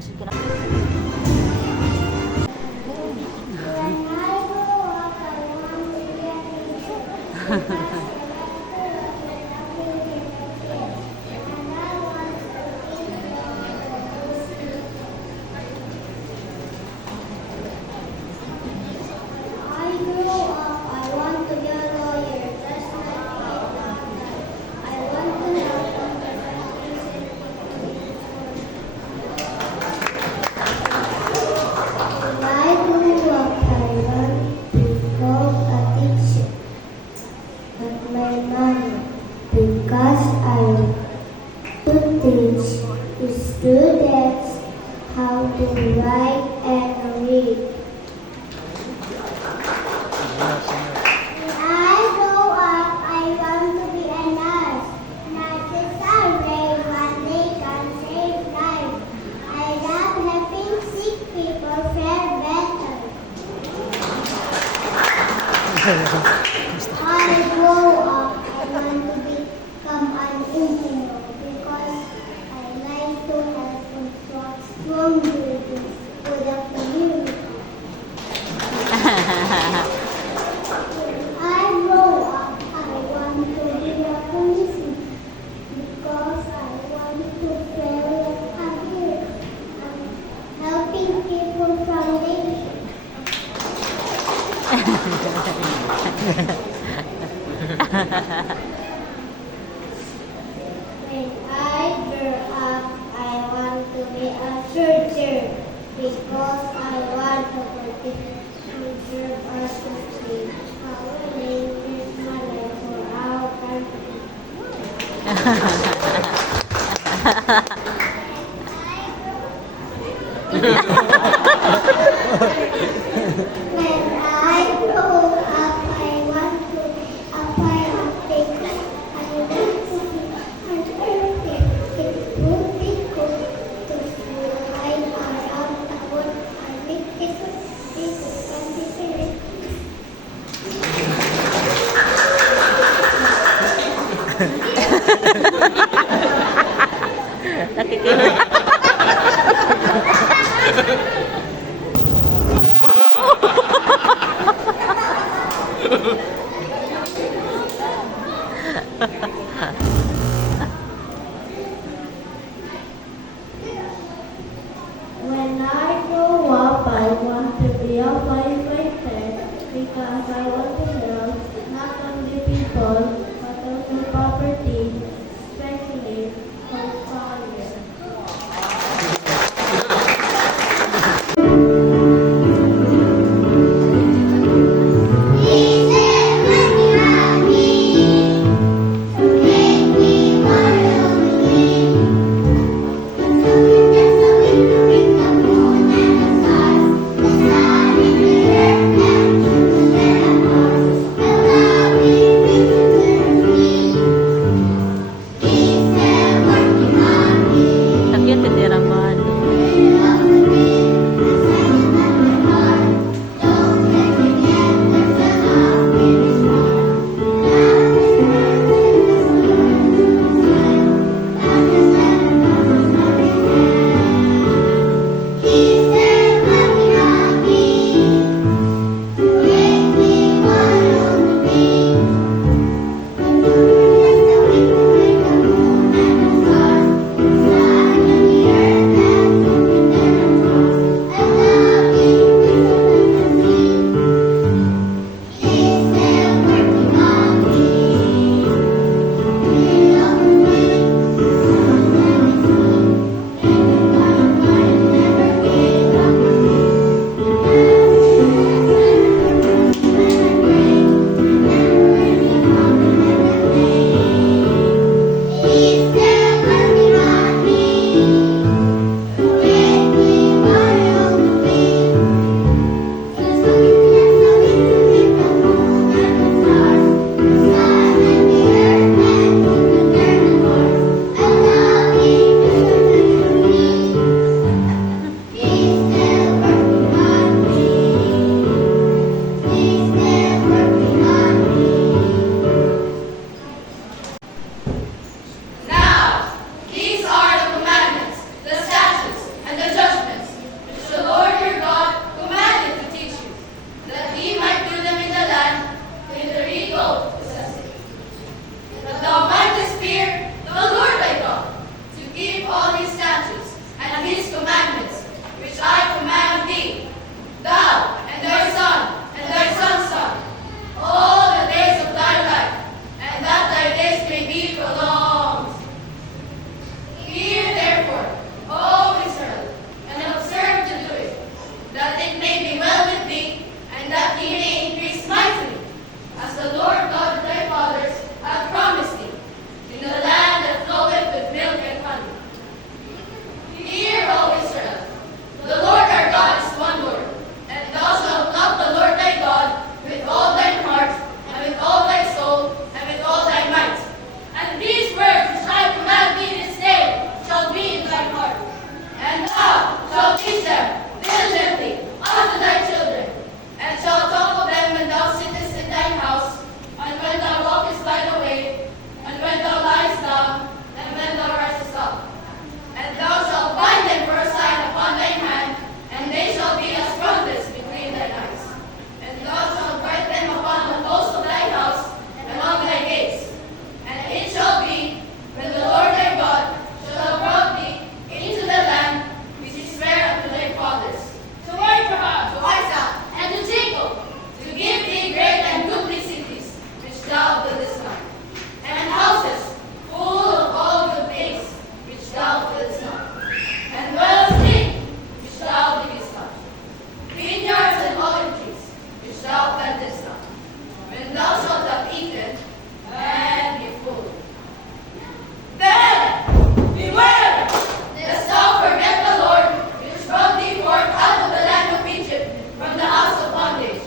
Sige na. Because I want to teach students how to write and read. When I grow up, I want to be a nurse. Nurses are brave and they can save lives. I love helping sick people fare better. I grow up, I want to become an engineer because I like to help construct strong buildings for the community. I grow up, I want to be a policeman because I want to feel like I'm here and helping people from danger. When I grow up, I want to be a surgeon because I want to preserve our country. Our name is money for our country. When I grow up, I want to apply a paper. I want to be an airplane. It would be cool to fly around the world and make people can be very. Nakikinig. When I grow up, I want to be a firefighter because I want to help not only people but also property, especially for fire. thine heart. And thou shalt teach them diligently unto thy children, and shalt talk of them when thou sittest in thine house, and when thou walkest by the way, and when thou liest down, and when thou risest up. And thou shalt bind them for a sign upon thine hand, and they shall be as frontlets between thine eyes. And thou shalt write them upon the posts of thy house and on thy gates. And it shall be, when the Lord thy God shall have brought thee into the land which he sware unto thy fathers, to Abraham, to Isaac, and to Jacob, to give thee great and goodly cities, which thou buildest not, and houses full of all good things, which thou fillest not, and wells deep, which thou diggest not, vineyards and olive trees, which thou plantest not. When thou shalt have eaten and be full, then beware, lest thou forget the Lord, which brought thee forth out of the land of Egypt, from the house of bondage.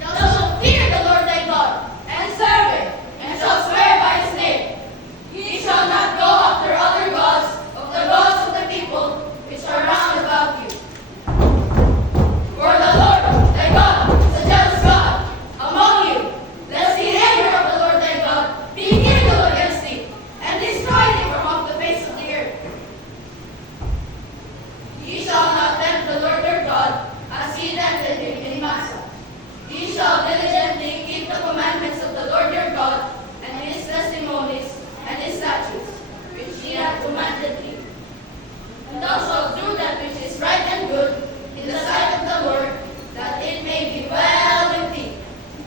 Thou shalt fear the Lord thy God, and serve him, and shalt swear by his name. Ye shall not go after other gods, of the gods of the people, which are round about you. For the Lord thy God is a jealous God among you, lest the anger of the Lord thy God be kindled against thee, and destroy thee from off the face of the earth. Ye shall not tempt the Lord your God, as ye tempted him in Massah. Ye shall diligently keep the commandments of the Lord your God, and his testimonies, and his statutes, which he hath commanded thee. And thou shalt do that which is right and good in the sight of the Lord, that it may be well with thee,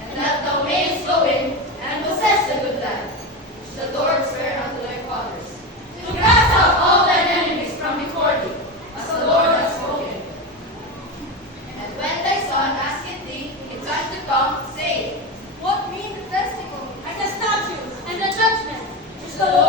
and that thou mayest go in and possess the good land, which the Lord sware unto thy fathers, to cast out all thine enemies from before thee, as the Lord hath spoken. And when thy son asketh thee in time to come, say, What mean the testimony, and the statutes, and the judgments, which the Lord